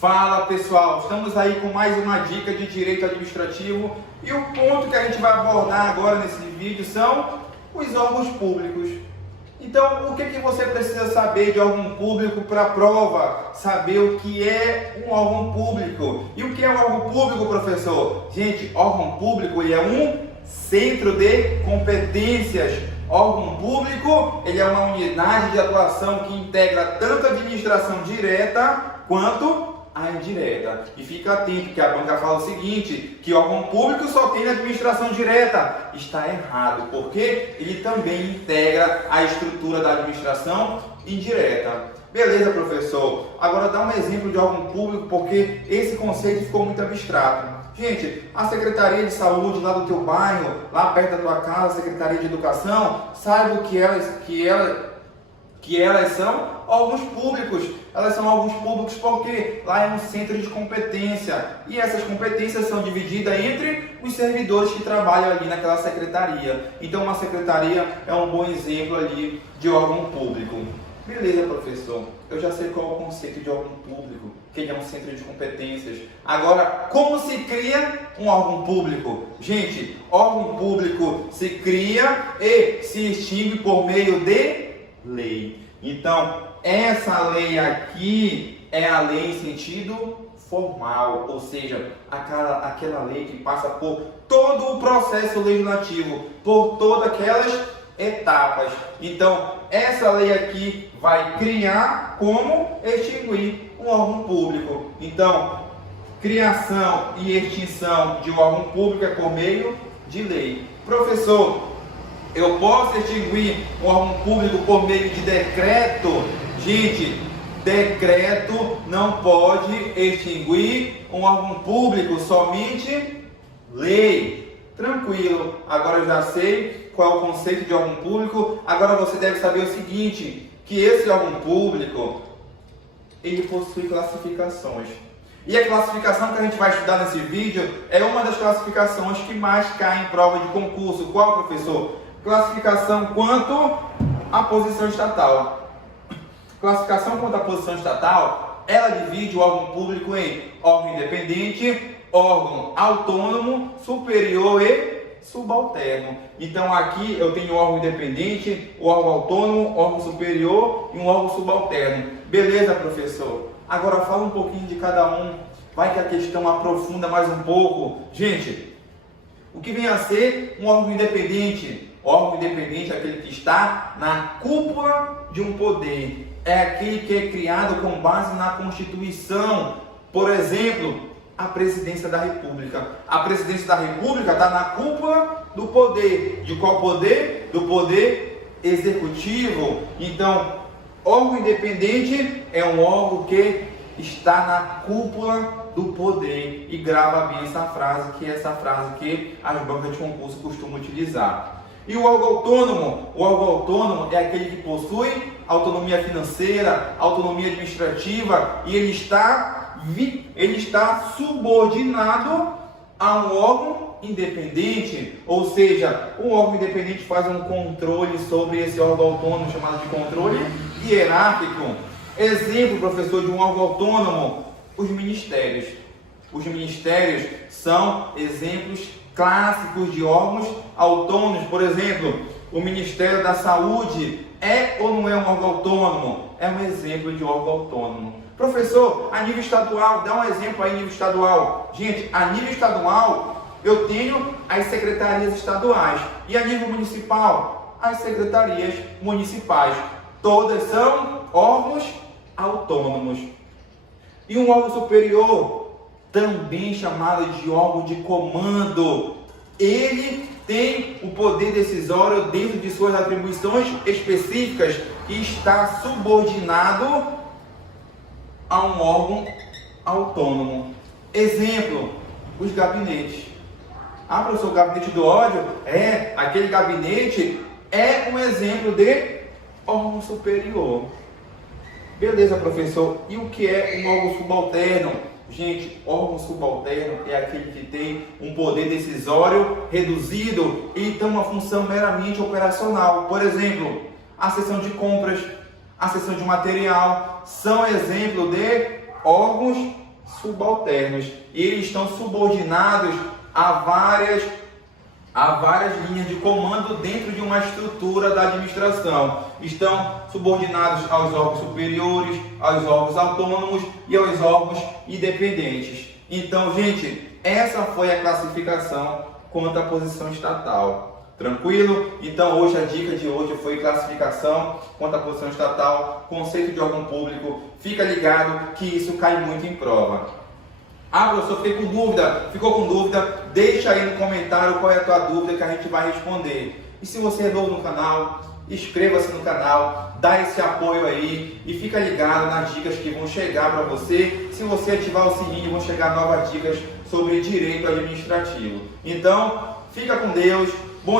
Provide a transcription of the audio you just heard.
Fala pessoal, estamos aí com mais uma dica de direito administrativo e o ponto que a gente vai abordar agora nesse vídeo são os órgãos públicos. Então, o que você precisa saber de órgão público para a prova? Saber o que é um órgão público. E o que é um órgão público, professor? Gente, órgão público ele é um centro de competências. Órgão público ele é uma unidade de atuação que integra tanto a administração direta quanto a indireta. E fica atento que a banca fala o seguinte, que órgão público só tem na administração direta. Está errado, porque ele também integra a estrutura da administração indireta. Beleza, professor? Agora dá um exemplo de órgão público, porque esse conceito ficou muito abstrato. Gente, a Secretaria de Saúde lá do teu bairro, lá perto da tua casa, a Secretaria de Educação, saiba que elas são órgãos públicos. Elas são órgãos públicos porque lá é um centro de competência. E essas competências são divididas entre os servidores que trabalham ali naquela secretaria. Então uma secretaria é um bom exemplo ali de órgão público. Beleza, professor. Eu já sei qual é o conceito de órgão público, que ele é um centro de competências. Agora, como se cria um órgão público? Gente, órgão público se cria e se extingue por meio de lei. Então, essa lei aqui é a lei em sentido formal, ou seja, aquela lei que passa por todo o processo legislativo, por todas aquelas etapas. Então, essa lei aqui vai criar como extinguir um órgão público. Então, criação e extinção de um órgão público é por meio de lei. Professor, eu posso extinguir um órgão público por meio de decreto? Gente, decreto não pode extinguir um órgão público, somente lei. Tranquilo, agora eu já sei qual é o conceito de órgão público. Agora você deve saber o seguinte, que esse órgão público, ele possui classificações. E a classificação que a gente vai estudar nesse vídeo é uma das classificações que mais cai em prova de concurso. Qual, professor? Classificação quanto à posição estatal. Classificação quanto à posição estatal, ela divide o órgão público em órgão independente, órgão autônomo, superior e subalterno. Então aqui eu tenho o órgão independente, o órgão autônomo, órgão superior e um órgão subalterno. Beleza, professor? Agora fala um pouquinho de cada um. Vai que a questão aprofunda mais um pouco. Gente, o que vem a ser um órgão independente? Órgão independente é aquele que está na cúpula de um poder. É aquele que é criado com base na Constituição. Por exemplo, a Presidência da República. A Presidência da República está na cúpula do poder. De qual poder? Do poder executivo. Então, órgão independente é um órgão que está na cúpula do poder. E grava bem essa frase, que é essa frase que as bancas de concurso costumam utilizar. E o órgão autônomo é aquele que possui autonomia financeira, autonomia administrativa e ele está subordinado a um órgão independente, ou seja, o órgão independente faz um controle sobre esse órgão autônomo chamado de controle hierárquico. Exemplo, professor, de um órgão autônomo, os ministérios. Os ministérios são exemplos clássicos de órgãos autônomos. Por exemplo, o Ministério da Saúde é ou não é um órgão autônomo? É um exemplo de órgão autônomo. Professor, a nível estadual, dá um exemplo aí a nível estadual. Gente, a nível estadual eu tenho as secretarias estaduais e a nível municipal, as secretarias municipais. Todas são órgãos autônomos. E um órgão superior, também chamado de órgão de comando, ele tem o poder decisório dentro de suas atribuições específicas e está subordinado a um órgão autônomo. Exemplo, os gabinetes. Ah, professor, o gabinete do ódio? Aquele gabinete é um exemplo de órgão superior. Beleza, professor. E o que é um órgão subalterno? Gente, órgão subalterno é aquele que tem um poder decisório reduzido e tem uma função meramente operacional. Por exemplo, a seção de compras, a seção de material, são exemplo de órgãos subalternos. E eles estão subordinados a várias linhas de comando dentro de uma estrutura da administração. Estão subordinados aos órgãos superiores, aos órgãos autônomos e aos órgãos independentes. Então, gente, essa foi a classificação quanto à posição estatal. Tranquilo? Então, hoje a dica de hoje foi classificação quanto à posição estatal, conceito de órgão público. Fica ligado que isso cai muito em prova. Ah, professor, fiquei com dúvida. Ficou com dúvida? Deixa aí no comentário qual é a tua dúvida que a gente vai responder. E se você é novo no canal, inscreva-se no canal, dá esse apoio aí e fica ligado nas dicas que vão chegar para você. Se você ativar o sininho, vão chegar novas dicas sobre direito administrativo. Então, fica com Deus.